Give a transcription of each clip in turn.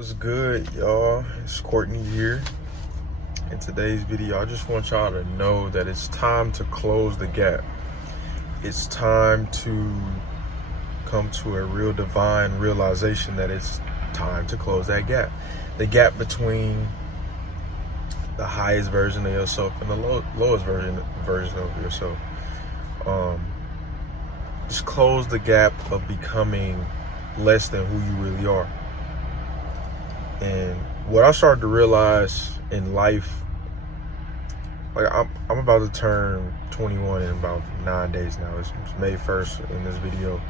What's good, y'all? It's Courtney here. In today's video, I just want y'all to know that it's time to close the gap. It's time to come to a real divine realization that it's time to close that gap. The gap between the highest version of yourself and the lowest version of yourself. Just close the gap of becoming less than who you really are. And what I started to realize in life, like I'm about to turn 21 in about 9 days now. It's May 1st in this video.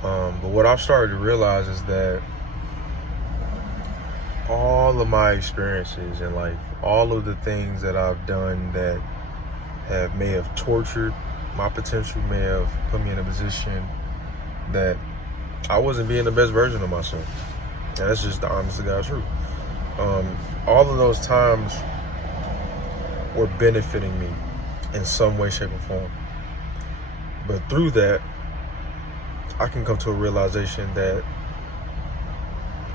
But what I've started to realize is that all of my experiences in life, all of the things that I've done that may have tortured my potential, may have put me in a position that I wasn't being the best version of myself. And that's just the honest to God truth. All of those times were benefiting me in some way, shape, or form. But through that, I can come to a realization that,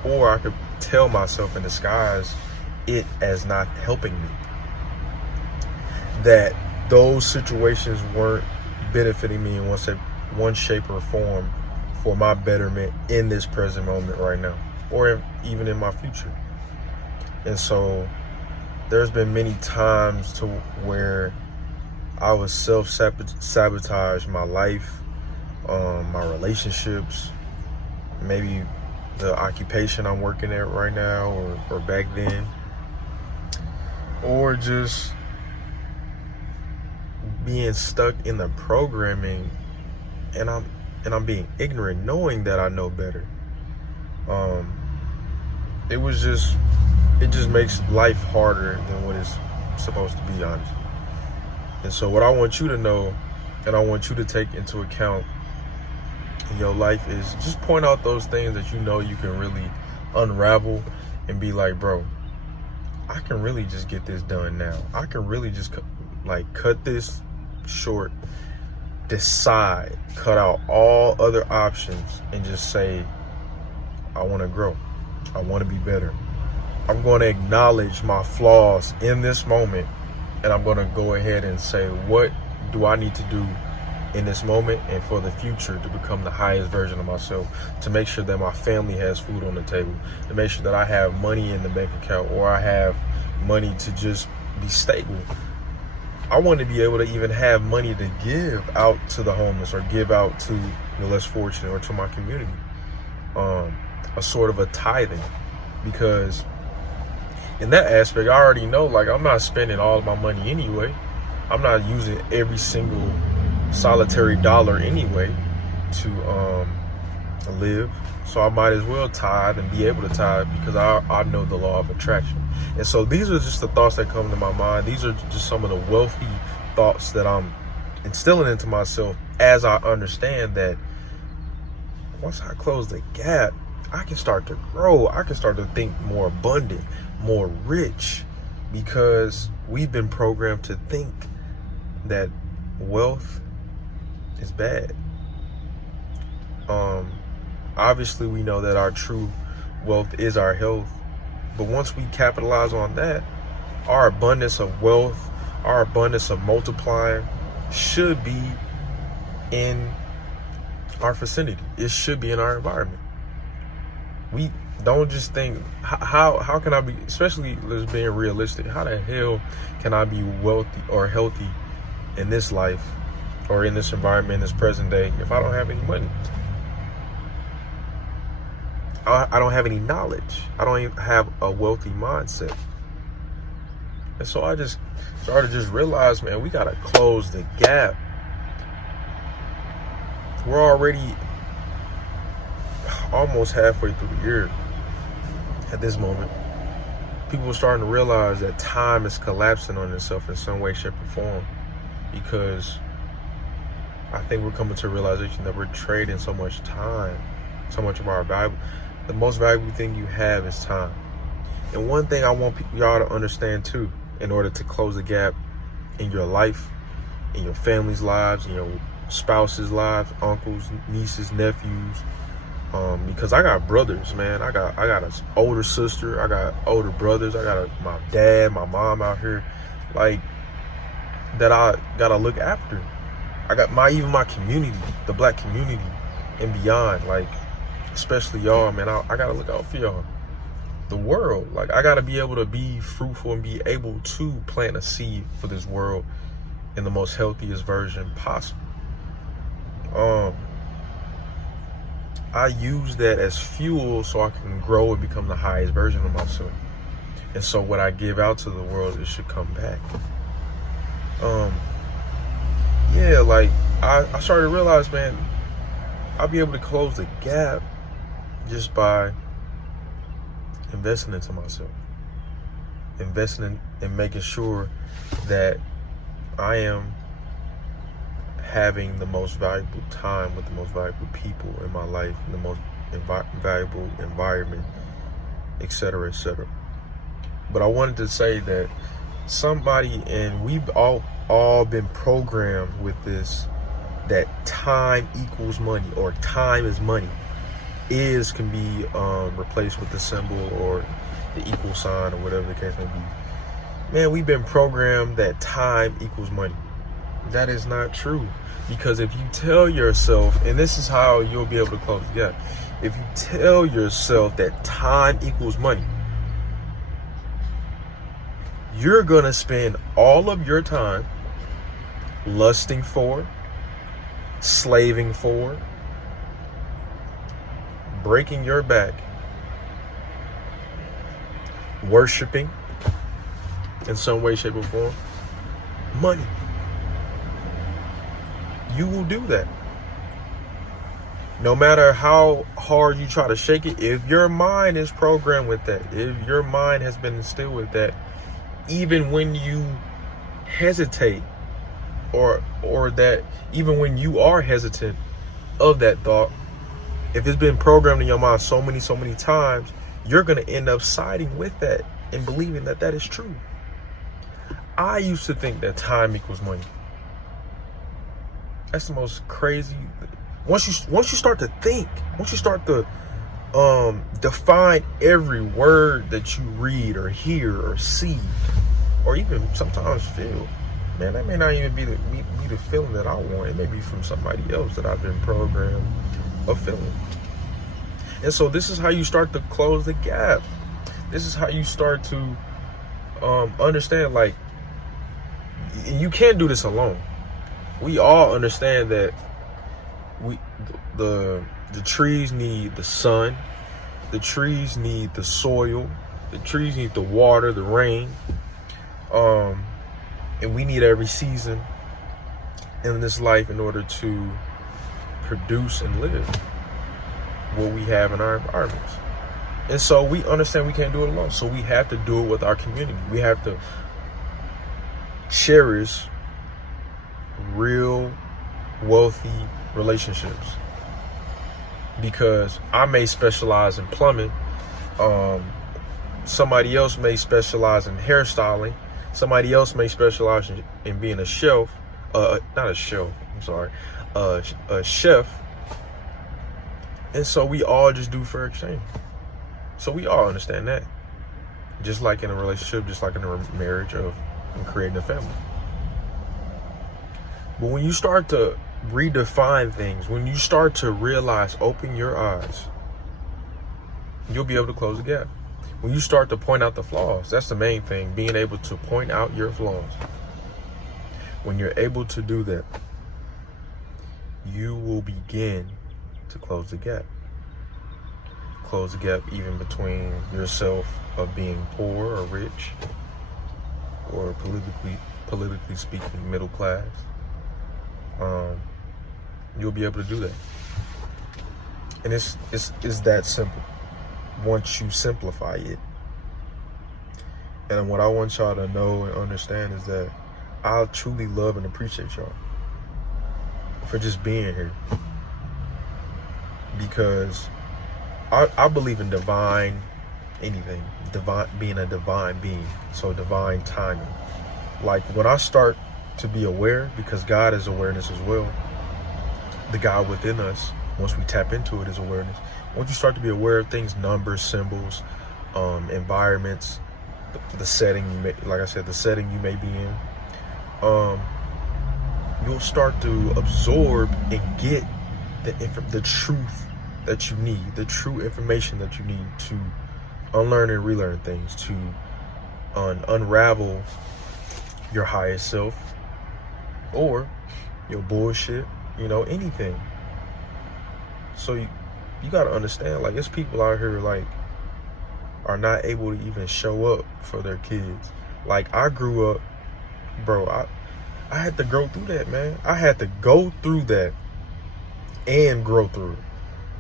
or I could tell myself in disguise it as not helping me, that those situations weren't benefiting me in one shape or form for my betterment in this present moment right now, or even in my future. And so there's been many times to where I was self-sabotage my life, my relationships, maybe the occupation I'm working at right now or back then, or just being stuck in the programming and I'm being ignorant, knowing that I know better. It just makes life harder than what it's supposed to be, honestly. And so what I want you to know, and I want you to take into account in your life, is just point out those things that you know you can really unravel and be like, bro, I can really just get this done now. I can really just cut this short, decide, cut out all other options, and just say, I want to grow. I want to be better. I'm going to acknowledge my flaws in this moment, and I'm going to go ahead and say, what do I need to do in this moment and for the future to become the highest version of myself, to make sure that my family has food on the table, to make sure that I have money in the bank account, or I have money to just be stable. I want to be able to even have money to give out to the homeless or give out to the less fortunate or to my community. A sort of a tithing, because in that aspect, I already know, I'm not spending all of my money anyway. I'm not using every single solitary dollar anyway to live. So I might as well tithe and be able to tithe, because I know the law of attraction. And so these are just the thoughts that come to my mind. These are just some of the wealthy thoughts that I'm instilling into myself as I understand that once I close the gap, I can start to grow. I can start to think more abundant, more rich, because we've been programmed to think that wealth is bad. Obviously, we know that our true wealth is our health. But once we capitalize on that, our abundance of wealth, our abundance of multiplying should be in our vicinity. It should be in our environment. We don't just think, how can I be, especially let's being realistic, how the hell can I be wealthy or healthy in this life or in this environment, in this present day, if I don't have any money? I don't have any knowledge. I don't even have a wealthy mindset. And so I just started to realize, man, we got to close the gap. We're already almost halfway through the year at this moment. People are starting to realize that time is collapsing on itself in some way, shape, or form, because I think we're coming to a realization that we're trading so much time, so much of our value. The most valuable thing you have is time. And one thing I want y'all to understand too, in order to close the gap in your life, in your family's lives, in your spouse's lives, uncles, nieces, nephews, Because I got brothers, man. I got an older sister. I got older brothers. I got my dad, my mom out here, like, that I gotta look after. I got even my community, the black community and beyond, like, especially y'all, man. I gotta look out for y'all. The world, like, I gotta be able to be fruitful and be able to plant a seed for this world in the most healthiest version possible. I use that as fuel so I can grow and become the highest version of myself. And so what I give out to the world, it should come back. Yeah, like, I started to realize, man, I'll be able to close the gap just by investing into myself, investing in making sure that I am having the most valuable time with the most valuable people in my life, in the most valuable environment, etc., etc. But I wanted to say that somebody, and we've all been programmed with this, that time equals money, or time is money. Can be replaced with the symbol or the equal sign, or whatever the case may be. Man, we've been programmed that time equals money. That is not true. Because if you tell yourself, and this is how you'll be able to close the gap, if you tell yourself that time equals money, you're gonna spend all of your time lusting for, slaving for, breaking your back, worshiping in some way, shape, or form, money. You will do that. No matter how hard you try to shake it, if your mind is programmed with that, if your mind has been instilled with that, even when you hesitate, or that even when you are hesitant of that thought, if it's been programmed in your mind so many times, you're going to end up siding with that and believing that that is true. I used to think that time equals money. That's the most crazy. Once you start to think, once you start to define every word that you read or hear or see, or even sometimes feel, man, that may not even be the feeling that I want. It may be from somebody else that I've been programmed of feeling. And so this is how you start to close the gap. This is how you start to understand, like, you can't do this alone. We all understand that the trees need the sun, the trees need the soil, the trees need the water, the rain, and we need every season in this life in order to produce and live what we have in our environments. And so we understand we can't do it alone. So we have to do it with our community. We have to cherish real wealthy relationships, because I may specialize in plumbing, somebody else may specialize in hairstyling, somebody else may specialize in being a chef, a chef. And so we all just do fair exchange. So we all understand that, just like in a relationship, just like in a marriage and creating a family. But when you start to redefine things, when you start to realize, open your eyes, you'll be able to close the gap. When you start to point out the flaws, that's the main thing, being able to point out your flaws. When you're able to do that, you will begin to close the gap. Close the gap even between yourself of being poor or rich, or politically speaking, middle class. You'll be able to do that. And it's that simple once you simplify it. And what I want y'all to know and understand is that I truly love and appreciate y'all for just being here. Because I believe in divine being a divine being. So divine timing. Like, when I start to be aware, because God is awareness as well, the God within us, once we tap into it, is awareness. once you start to be aware of things, numbers, symbols, environments, the setting you may, like I said, the setting you may be in, you'll start to absorb and get the truth that you need, the true information that you need to unlearn and relearn things, to unravel your highest self or your bullshit, anything. So you got to understand, like, there's people out here, like, are not able to even show up for their kids. Like, I grew up, bro, I had to go through that, man. I had to go through that and grow through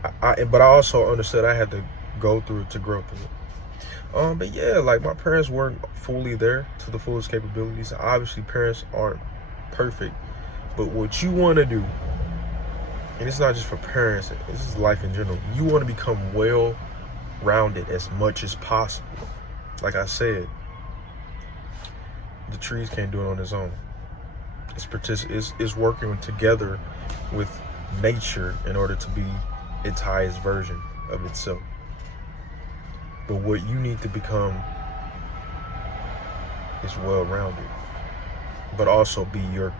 it. But I also understood I had to go through it to grow through it. But yeah, like, my parents weren't fully there to the fullest capabilities. Obviously, parents aren't perfect. But what you want to do, and it's not just for parents, this is life in general, you want to become well-rounded as much as possible. Like I said, the trees can't do it on its own. It's working together with nature in order to be its highest version of itself. But what you need to become is well-rounded, but also be your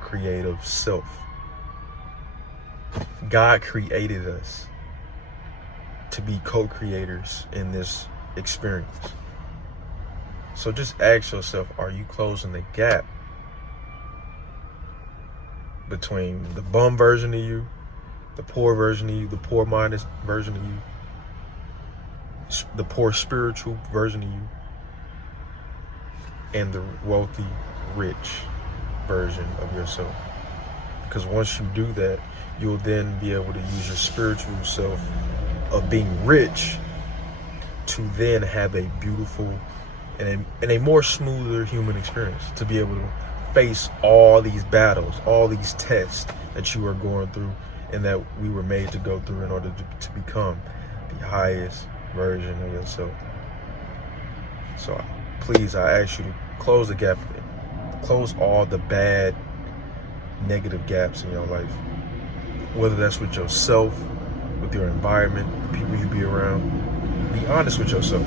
creative self. God created us to be co-creators in this experience. So just ask yourself, are you closing the gap between the bum version of you, the poor version of you, the poor-minded version of you, the poor spiritual version of you, and the wealthy, rich version of yourself? Because once you do that, you'll then be able to use your spiritual self of being rich to then have a beautiful and a more smoother human experience, to be able to face all these battles, all these tests that you are going through and that we were made to go through in order to become the highest version of yourself. So please, I ask you to close the gap, close all the bad, negative gaps in your life, whether that's with yourself, with your environment, the people you be around. Be honest with yourself,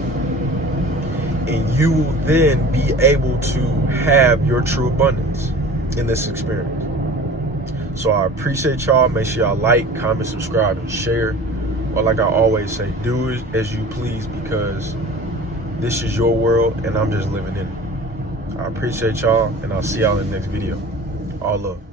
and you will then be able to have your true abundance in this experience. So I appreciate y'all. Make sure y'all like, comment, subscribe, and share. Or like I always say, do it as you please, because this is your world and I'm just living in it. I appreciate y'all, and I'll see y'all in the next video. All love.